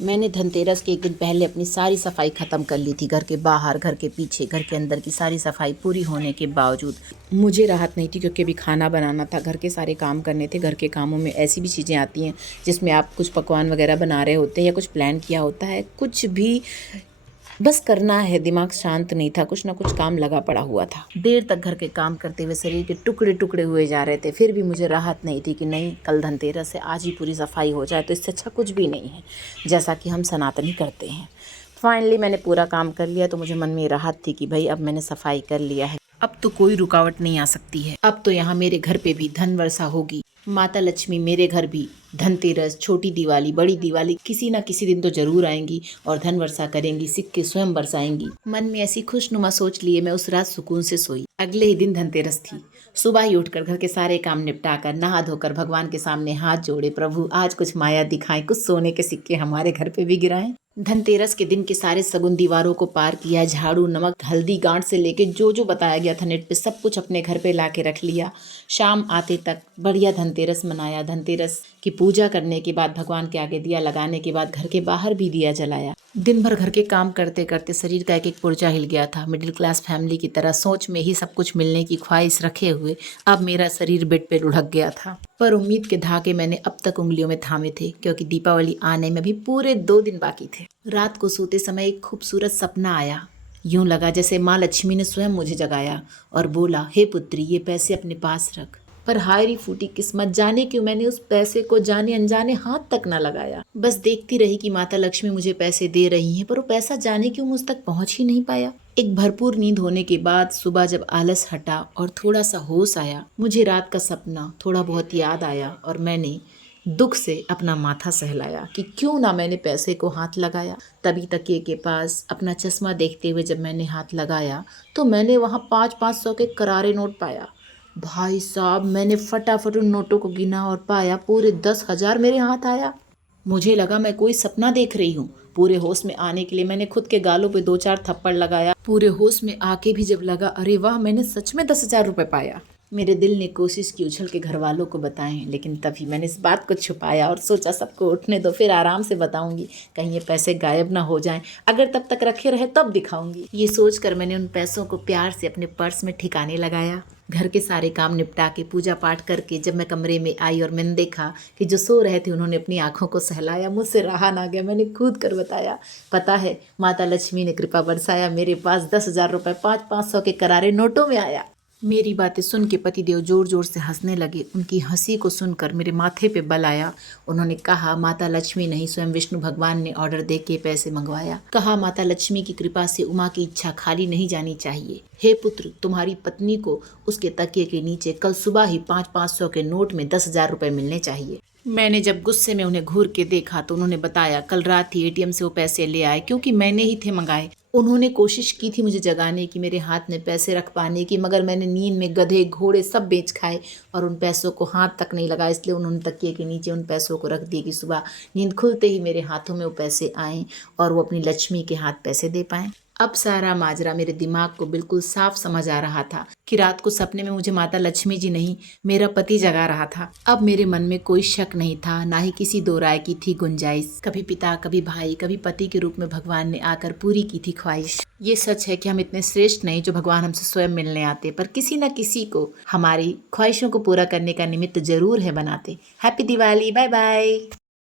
मैंने धनतेरस के एक दिन पहले अपनी सारी सफाई ख़त्म कर ली थी। घर के बाहर, घर के पीछे, घर के अंदर की सारी सफाई पूरी होने के बावजूद मुझे राहत नहीं थी, क्योंकि अभी खाना बनाना था, घर के सारे काम करने थे। घर के कामों में ऐसी भी चीज़ें आती हैं जिसमें आप कुछ पकवान वगैरह बना रहे होते हैं या कुछ प्लान किया होता है, कुछ भी बस करना है, दिमाग शांत नहीं था, कुछ ना कुछ काम लगा पड़ा हुआ था। देर तक घर के काम करते हुए शरीर के टुकड़े टुकड़े हुए जा रहे थे, फिर भी मुझे राहत नहीं थी कि नहीं, कल धनतेरस है, आज ही पूरी सफाई हो जाए तो इससे अच्छा कुछ भी नहीं है, जैसा कि हम सनातनी करते हैं। फाइनली मैंने पूरा काम कर लिया तो मुझे मन में राहत थी कि भाई अब मैंने सफाई कर लिया है, अब तो कोई रुकावट नहीं आ सकती है। अब तो यहाँ मेरे घर पे भी धन वर्षा होगी। माता लक्ष्मी मेरे घर भी धनतेरस, छोटी दिवाली, बड़ी दिवाली किसी ना किसी दिन तो जरूर आएंगी और धन वर्षा करेंगी, सिक्के स्वयं बरसाएंगी। मन में ऐसी खुशनुमा सोच लिए मैं उस रात सुकून से सोई। अगले ही दिन धनतेरस थी। सुबह ही उठकर घर के सारे काम निपटाकर नहा धोकर भगवान के सामने हाथ जोड़े, प्रभु आज कुछ माया दिखाएं, कुछ सोने के सिक्के हमारे घर पे भी गिराएं। धनतेरस के दिन के सारे सगुन दीवारों को पार किया, झाड़ू, नमक, हल्दी, गांठ से लेके जो जो बताया गया था नेट पे सब कुछ अपने घर पे ला के रख लिया। शाम आते तक बढ़िया धनतेरस मनाया। धनतेरस की पूजा करने के बाद, भगवान के आगे दिया लगाने के बाद घर के बाहर भी दिया जलाया। दिन भर घर के काम करते करते शरीर का एक एक पुर्जा हिल गया था। मिडिल क्लास फैमिली की तरह सोच में ही सब कुछ मिलने की ख्वाहिश रखे हुए अब मेरा शरीर बेड पे लुढ़क गया था। पर उम्मीद के धागे मैंने अब तक उंगलियों में थामे थे, क्योंकि दीपावली आने में भी पूरे 2 दिन बाकी थे। रात को सोते समय एक खूबसूरत सपना आया। यूं लगा जैसे माँ लक्ष्मी ने स्वयं मुझे जगाया और बोला, हे पुत्री, ये पैसे अपने पास रख। पर हाय री फूटी किस्मत, जाने क्यों मैंने उस पैसे को जाने अनजाने हाथ तक ना लगाया। बस देखती रही कि माता लक्ष्मी मुझे पैसे दे रही हैं, पर वो पैसा जाने क्यों मुझ तक पहुंच ही नहीं पाया। एक भरपूर नींद होने के बाद सुबह जब आलस हटा और थोड़ा सा होश आया, मुझे रात का सपना थोड़ा बहुत याद आया और मैंने दुख से अपना माथा सहलाया कि क्यों ना मैंने पैसे को हाथ लगाया। तभी तकिए के पास अपना चश्मा देखते हुए जब मैंने हाथ लगाया तो मैंने वहाँ 500-500 के करारे नोट पाया। भाई साहब, मैंने फटाफट उन नोटों को गिना और पाया पूरे 10,000 मेरे हाथ आया। मुझे लगा मैं कोई सपना देख रही हूँ। पूरे होश में आने के लिए मैंने खुद के गालों पे 2-4 थप्पड़ लगाया। पूरे होश में आके भी जब लगा, अरे वाह, मैंने सच में 10,000 रुपये पाया। मेरे दिल ने कोशिश की उछल के घर वालों को बताएं, लेकिन तभी मैंने इस बात को छुपाया और सोचा सबको उठने दो, फिर आराम से बताऊंगी, कहीं ये पैसे गायब ना हो जाएं। अगर तब तक रखे रहे तब दिखाऊंगी। ये सोचकर मैंने उन पैसों को प्यार से अपने पर्स में ठिकाने लगाया। घर के सारे काम निपटा के पूजा पाठ करके जब मैं कमरे में आई और मैंने देखा कि जो सो रहे थे उन्होंने अपनी आंखों को सहलाया, मुझसे रहा ना गया, मैंने कूद कर बताया, पता है माता लक्ष्मी ने कृपा बरसाया, मेरे पास 10,000 रुपये 500-500 के करारे नोटों में आया। मेरी बातें सुन के पतिदेव जोर जोर से हंसने लगे। उनकी हंसी को सुनकर मेरे माथे पे बल आया। उन्होंने कहा, माता लक्ष्मी नहीं, स्वयं विष्णु भगवान ने ऑर्डर दे के पैसे मंगवाया। कहा, माता लक्ष्मी की कृपा से उमा की इच्छा खाली नहीं जानी चाहिए। हे पुत्र, तुम्हारी पत्नी को उसके तकिए के नीचे कल सुबह ही 500-500 के नोट में 10,000 रुपये मिलने चाहिए। मैंने जब गुस्से में उन्हें घूर के देखा तो उन्होंने बताया, कल रात ही एटीएम से वो पैसे ले आए, क्योंकि मैंने ही थे मंगाए। उन्होंने कोशिश की थी मुझे जगाने की, मेरे हाथ में पैसे रख पाने की, मगर मैंने नींद में गधे घोड़े सब बेच खाए और उन पैसों को हाथ तक नहीं लगाया। इसलिए उन्होंने तकिए के नीचे उन पैसों को रख दिए कि सुबह नींद खुलते ही मेरे हाथों में वो पैसे आएँ और वो अपनी लक्ष्मी के हाथ पैसे दे पाएँ। अब सारा माजरा मेरे दिमाग को बिल्कुल साफ समझ आ रहा था कि रात को सपने में मुझे माता लक्ष्मी जी नहीं, मेरा पति जगा रहा था। अब मेरे मन में कोई शक नहीं था, ना ही किसी दो राय की थी गुंजाइश। कभी पिता, कभी भाई, कभी पति के रूप में भगवान ने आकर पूरी की थी ख्वाहिश। ये सच है कि हम इतने श्रेष्ठ नहीं जो भगवान हमसे स्वयं मिलने आते, पर किसी न किसी को हमारी ख्वाहिशों को पूरा करने का निमित्त जरूर है बनाते। Happy Diwali, bye bye.